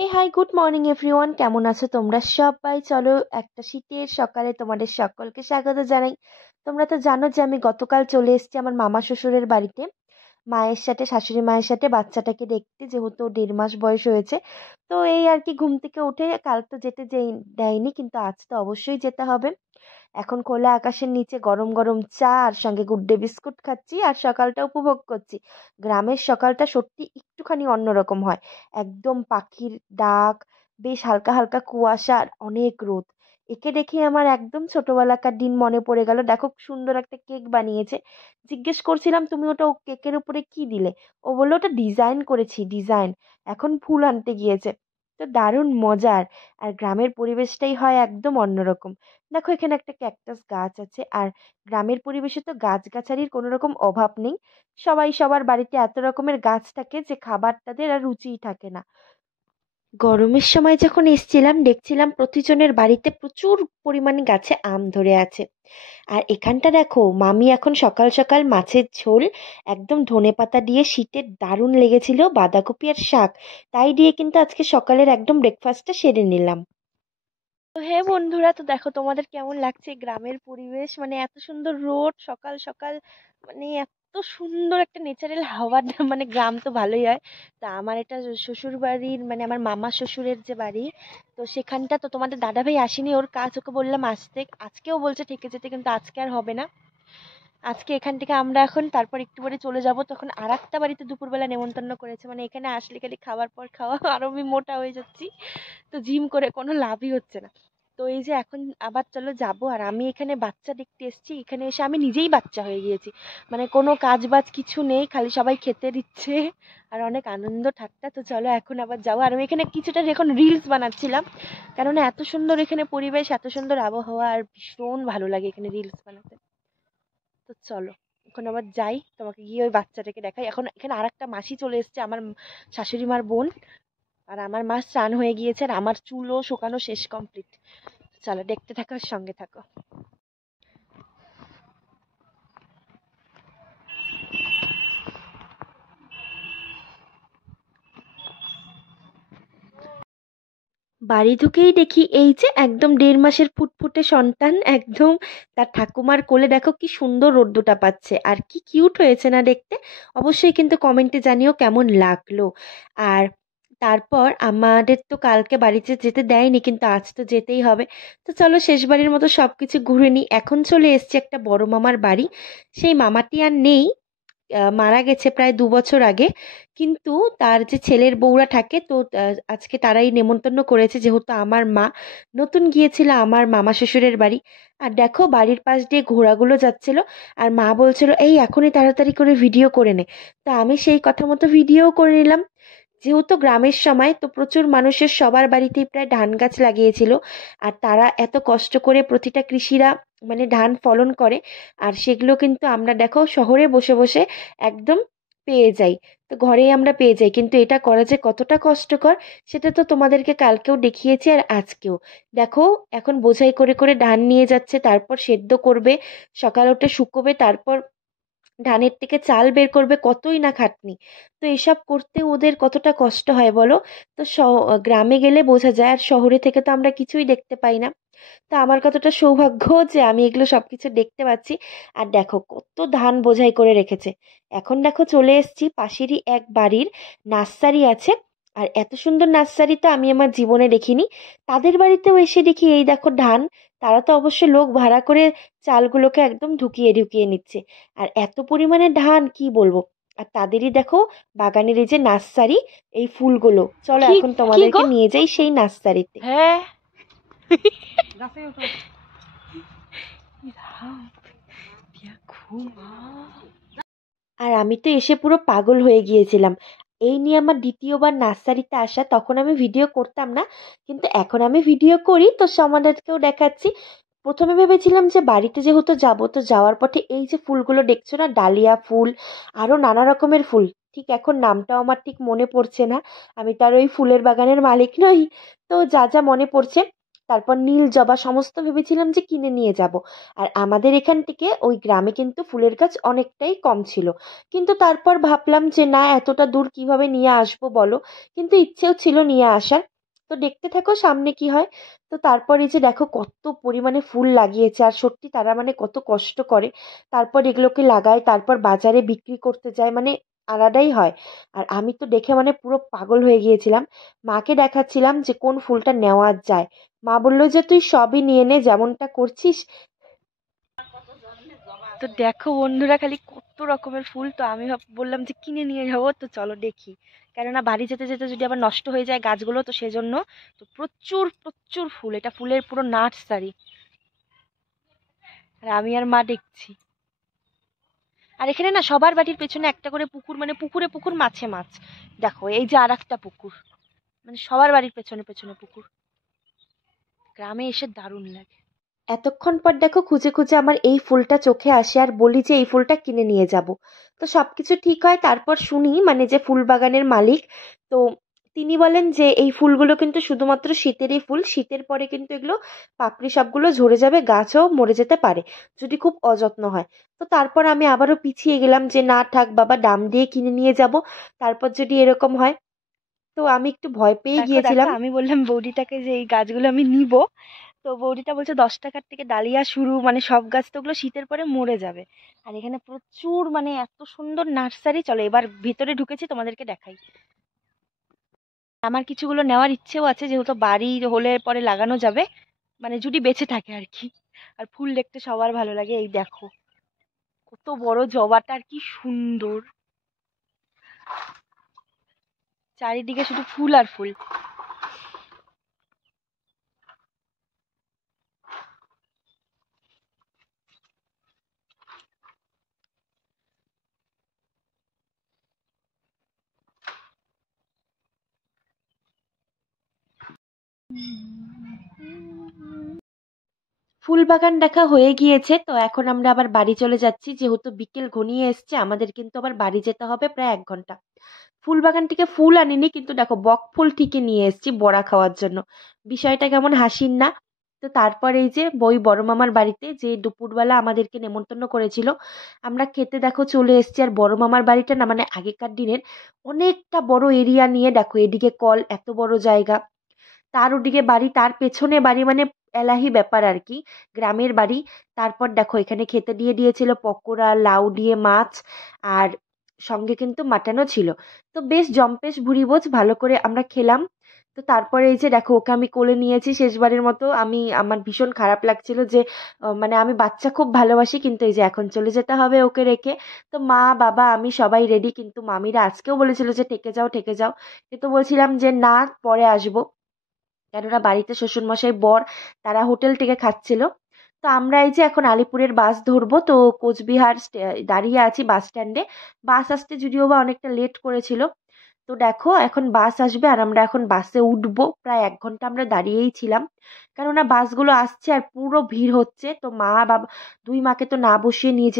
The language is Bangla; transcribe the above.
হে হাই গুড মর্নিং এভরিওয়ান, কেমন আছো তোমরা সবাই? চলো একটা শীতের সকালে তোমাদের সকলকে স্বাগত জানাই। তোমরা তো জানো যে আমি গতকাল চলে এসেছি আমার মামা শ্বশুরের বাড়িতে মায়ের সাথে, শাশুড়ি মায়ের সাথে বাচ্চাটাকে দেখতে, যেহেতু 1.5 মাস বয়স হয়েছে। তো এই আর কি, ঘুম থেকে উঠে কাল তো যেতে দেয়নি, কিন্তু আজ তো অবশ্যই যেতে হবে। এখন খোলা আকাশের নিচে গরম গরম চা আর সঙ্গে গুড ডে বিস্কুট খাচ্ছি আর সকালটা উপভোগ করছি। গ্রামের সকালটা সত্যি একটুখানি অন্যরকম হয়। একদম পাখির ডাক, বেশ হালকা হালকা কুয়াশা আর অনেক রোদ। একে দেখে আমার একদম ছোটবেলাকার দিন মনে পড়ে গেল। দেখো কি সুন্দর একটা কেক বানিয়েছে। জিজ্ঞেস করছিলাম, তুমি ওটা কেকের উপরে কি দিলে? ও বললো ওটা ডিজাইন করেছি, ডিজাইন। এখন ফুল আনতে গিয়েছে। তো দারুণ মজার। আর গ্রামের পরিবেশটাই হয় একদম অন্যরকম। দেখো এখানে একটা ক্যাকটাস গাছ আছে, আর গ্রামের পরিবেশে তো গাছগাছালির কোনো রকম অভাব নেই। সবাই সবার বাড়িতে এত রকমের গাছ থাকে যে খাবার তাদের আর রুচিই থাকে না। গরমের সময় যখন এসছিলাম দেখছিলাম প্রতিজনের বাড়িতে প্রচুর পরিমাণে গাছে আম ধরে আছে। আর এখানটা দেখো, মামি এখন সকাল সকাল মাছের ঝোল একদম ধনেপাতা দিয়ে, শীতের দারুণ লেগেছিল, বাঁধাকপি আর শাক, তাই দিয়ে কিন্তু আজকে সকালের একদম ব্রেকফাস্টটা সেরে নিলাম। তো হ্যাঁ বন্ধুরা, তো দেখো তোমাদের কেমন লাগছে গ্রামের পরিবেশ, মানে এত সুন্দর রোদ সকাল সকাল, মানে এত সুন্দর একটা ন্যাচারাল হাওয়া। মানে গ্রাম তো ভালোই হয়। তা আমার এটা শ্বশুর বাড়ির, মানে আমার মামা শ্বশুরের যে বাড়ি, তো সেখানটা তো তোমাদের দাদাভাই আসেনি, ওর কাজ, ওকে বললাম আসতে, আজকেও বলছে থেকে যেতে, কিন্তু আজকে আর হবে না। আজকে এখান থেকে আমরা এখন তারপর একটু পরে চলে যাব, তখন আর একটা বাড়িতে দুপুরবেলা নেমন্তন্ন করেছে, মানে এখানে আসলে খালি খাবার পর খাওয়া, আরো আমি মোটা হয়ে যাচ্ছি। তো জিম করে কোনো লাভই হচ্ছে না। তো এই যে এখন আবার চলো যাবো, আর আমি এখানে বাচ্চা দেখতে এসেছি, এখানে এসে আমি নিজেই বাচ্চা হয়ে গিয়েছি। মানে কোনো কাজ বাজ কিছু নেই, খালি সবাই খেতে দিচ্ছে আর অনেক আনন্দ ঠাট্টা। তো চলো এখন আবার যাবো। আর আমি এখানে কিছুটা এখন রিলস বানাচ্ছিলাম, কারণ এত সুন্দর এখানে পরিবেশ, এত সুন্দর আবহাওয়া, আর ভীষণ ভালো লাগে এখানে রিলস বানাতে। তো চলো এখন আবার যাই, তোমাকে গিয়ে ওই বাচ্চাটাকে দেখাই। এখন এখানে আর একটা মাসি চলে এসেছে, আমার শাশুড়ি মার বোন। আর আমার মা স্নান হয়ে গিয়েছে, আর আমার চুলও শুকানো শেষ, কমপ্লিট। চলো দেখতে থাকো, সঙ্গে থাকো। বাড়ি ঢুকেই দেখি এই যে একদম 1.5 মাসের ফুটফুটে সন্তান, একদম তার ঠাকুমার কোলে, দেখো কি সুন্দর রোদ্দুটা পাচ্ছে আর কি কিউট হয়েছে না দেখতে। অবশ্যই কিন্তু কমেন্টে জানিও কেমন লাগলো। আর তারপর আমাদের তো কালকে বাড়িতে যেতে দেয়নি, কিন্তু আজ তো যেতেই হবে। তো চলো শেষবারের মতো সবকিছু ঘুরে নিই। এখন চলে এসেছি একটা বড় মামার বাড়ি। সেই মামাটি আর নেই, মারা গেছে প্রায় 2 বছর আগে। কিন্তু তার যে ছেলের বউরা থাকে, তো আজকে তারাই নেমন্তন্ন করেছে, যেহেতু আমার মা নতুন গিয়েছিল আমার মামা শ্বশুরের বাড়ি। আর দেখো বাড়ির পাশ দিয়ে ঘোড়াগুলো যাচ্ছিল, আর মা বলছিল এই এখনই তাড়াতাড়ি করে ভিডিও করে নে। তো আমি সেই কথা মতো ভিডিও করে নিলাম। যেহেতু গ্রামের সময় তো প্রচুর মানুষের সবার বাড়িতেই প্রায় ধান গাছ লাগিয়েছিল, আর তারা এত কষ্ট করে প্রতিটা কৃষিরা মানে ধান ফলন করে, আর সেগুলো কিন্তু আমরা দেখো শহরে বসে বসে একদম পেয়ে যাই। তো ঘরেই আমরা পেয়ে যাই, কিন্তু এটা করা যে কতটা কষ্টকর সেটা তো তোমাদেরকে কালকেও দেখিয়েছি আর আজকেও। দেখো এখন বোঝাই করে করে ধান নিয়ে যাচ্ছে, তারপর সেদ্ধ করবে, সকালে উঠে শুকোবে, তারপর ধানের থেকে চাল বের করবে, কতই না খাটনি। তো এসব করতে ওদের কতটা কষ্ট হয় বলো। তো গ্রামে গেলে বোঝা যায়, আর শহরে থেকে তো আমরা কিছুই দেখতে পাই না। তা আমার কতটা সৌভাগ্য যে আমি এগুলো সবকিছু দেখতে পাচ্ছি। আর দেখো কত ধান বোঝাই করে রেখেছে। এখন দেখো চলে এসেছি পাশেরই এক বাড়ির নার্সারি আছে, আর এত সুন্দর নার্সারি তো আমি আমার জীবনে দেখিনি। তাদের বাড়িতেও এসে দেখি এই দেখো ধান। তারা তো অবশ্য লোক ভাড়া করে চালগুলোকে একদম ঢুকিয়ে ঢুকিয়ে নিচ্ছে। আর এত পরিমাণে ধান কি বলবো। আর তাদেরই দেখো বাগানের এই যে নার্সারি, এই ফুলগুলো, চলো কি এখন কি তোমাদেরকে গো? নিয়ে যাই সেই নার্সারিতে। হ্যাঁ, আর আমি তো এসে পুরো পাগল হয়ে গিয়েছিলাম। এই নিয়ে আমার দ্বিতীয়বার নার্সারিতে আসা, তখন আমি ভিডিও করতাম না, কিন্তু এখন আমি ভিডিও করি, তো সমাজকেও দেখাচ্ছি। প্রথমে ভেবেছিলাম যে বাড়িতে যেহেতু যাবো, তো যাওয়ার পথে এই যে ফুলগুলো দেখছো না, ডালিয়া ফুল, আরো নানা রকমের ফুল, ঠিক এখন নামটাও আমার ঠিক মনে পড়ছে না, আমি তো আর ওই ফুলের বাগানের মালিক নই। তো যা যা মনে পড়ছে, তারপর নীল জবা সমস্ত ভেবেছিলাম যে কিনে নিয়ে যাব। আর আমাদের এখান থেকে ওই গ্রামে কিন্তু ফুলের গাছ অনেকটাই কম ছিল, কিন্তু তারপর ভাবলাম যে না, এতটা দূর কিভাবে নিয়ে আসবো বলো, কিন্তু ইচ্ছেও ছিল নিয়ে আসার। তো দেখতে থাকো সামনে কি হয়। তো তারপর এই যে দেখো কত পরিমাণে ফুল লাগিয়েছে, আর সত্যি তারা মানে কত কষ্ট করে তারপর এগুলোকে লাগায়, তারপর বাজারে বিক্রি করতে যায়, মানে আলাদাই হয়। আর আমি তো দেখে মানে পুরো পাগল হয়ে গিয়েছিলাম, মাকে দেখাচ্ছিলাম যে কোন ফুলটা নেওয়া যায়। মা বললো যে তুই সবই নিয়ে নে, যেমনটা করছিস। তো দেখো বন্ধুরা খালি কত রকমের ফুল, তো আমি বললাম যে কিনে নিয়ে যাবো, তো চলো দেখি। কেননা বাড়ি যেতে যেতে যদি আবার নষ্ট হয়ে যায় গাছগুলো, তো সেজন্য। তো প্রচুর প্রচুর ফুল, এটা ফুলের পুরো নার্সারি। আর আমি আর মা দেখছি। আর এখানে না সবার বাড়ির পেছনে একটা করে পুকুর, মানে পুকুরে পুকুর, মাছে মাছ। দেখো এই যে আর একটা পুকুর, মানে সবার বাড়ির পেছনে পেছনে পুকুর। গ্রামে এসে দারুণ লাগে। এতক্ষণ পর দেখো খুঁজে খুঁজে আমার এই ফুলটা চোখে আসে, আর বলি যে এই ফুলটা কিনে নিয়ে যাব। তো সবকিছু ঠিক হয়, তারপর শুনি মানে যে ফুল বাগানের মালিক, তো তিনি বলেন যে এই ফুলগুলো কিন্তু শুধুমাত্র শীতেরই ফুল, শীতের পরে কিন্তু এগুলো পাপড়ি সবগুলো ঝরে যাবে, গাছও মরে যেতে পারে যদি খুব অযত্ন হয়। তো তারপর আমি আবারও পিছিয়ে গেলাম যে না থাক বাবা, দাম দিয়ে কিনে নিয়ে যাব, তারপর যদি এরকম হয়। তো আমি একটু ভয় পেয়ে গিয়েছিলাম। আমি বললাম বৌদিটাকে যে এই গাছগুলো আমি নিব। তো বৌদিটা বলছে 10 টাকার থেকে ডালিয়া শুরু, মানে সব গাছ তো ওগুলো শীতের পরে মরে যাবে। আর এখানে প্রচুর, মানে এত সুন্দর নার্সারি। চলো এবার ভিতরে ঢুকেছি, তোমাদেরকে দেখাই। আমার কিছুগুলো নেওয়ার ইচ্ছেও আছে, যেহেতু বাড়ি হলে পরে লাগানো যাবে, মানে যদি বেঁচে থাকে আর কি। আর ফুল দেখতে সবার ভালো লাগে। এই দেখো কত বড় জবাটা, আর কি সুন্দর, চারিদিকে শুধু ফুল আর ফুল। ফুল বাগান দেখা হয়ে গিয়েছে, তো এখন আমরা আবার বাড়ি চলে যাচ্ছি, যেহেতু বিকেল ঘনিয়ে এসছে, আমাদের কিন্তু আবার বাড়ি যেতে হবে প্রায় 1 ঘন্টা। ফুল বাগান থেকে ফুল আনিনি, কিন্তু দেখো বক ফুল ঠিকই নিয়ে এসেছি বড়া খাওয়ার জন্য। বিষয়টা কেমন হাসির না? তো তারপর এই যে বই বড় মামার বাড়িতে যে দুপুরবেলা আমাদেরকে নেমন্তন্ন করেছিল, আমরা খেতে দেখো চলে এসেছি। আর বড় মামার বাড়িটা না মানে আগেকার দিনের অনেকটা বড় এরিয়া নিয়ে, দেখো এদিকে কল, এত বড় জায়গা, তার ওদিকে বাড়ি, তার পেছনে বাড়ি, মানে এলাহি ব্যাপার আর কি, গ্রামের বাড়ি। তারপর দেখো এখানে খেতে দিয়ে দিয়েছিল পকোড়া, লাউ দিয়ে মাছ, আর সঙ্গে কিন্তু মাটনও ছিল। তো বেশ জম্পেশ ভুরিভোজ ভালো করে আমরা খেলাম। তো তারপরে এই যে দেখো ওকে আমি কোলে নিয়েছি শেষবারের মতো। আমার ভীষণ খারাপ লাগছিল যে মানে আমি বাচ্চা খুব ভালোবাসি, কিন্তু এই যে এখন চলে যেতে হবে ওকে রেখে। তো মা বাবা আমি সবাই রেডি, কিন্তু মামিরা আজকেও বলেছিল যে থেকে যাও থেকে যাও, কিন্তু বলছিলাম যে না, পরে আসবো। কেননা বাড়িতে শ্বশুরমশাই বর তারা হোটেল থেকে খাচ্ছিল। তো আমরা এই যে এখন আলিপুরের বাস ধরবো, তো কোচবিহার দাঁড়িয়ে আছি বাস স্ট্যান্ডে। বাস আসতে যদিও বা অনেকটা লেট করেছিল। তো দেখো এখন বাস আসবে, আর আমরা এখন বাসে উঠবো। প্রায় 1 ঘন্টা আমরা দাঁড়িয়েই ছিলাম, কেননা বাসগুলো আসছে আর পুরো ভিড় হচ্ছে। তো মা বাবা, দুই মাকে তো না বসিয়ে নিয়ে যেতে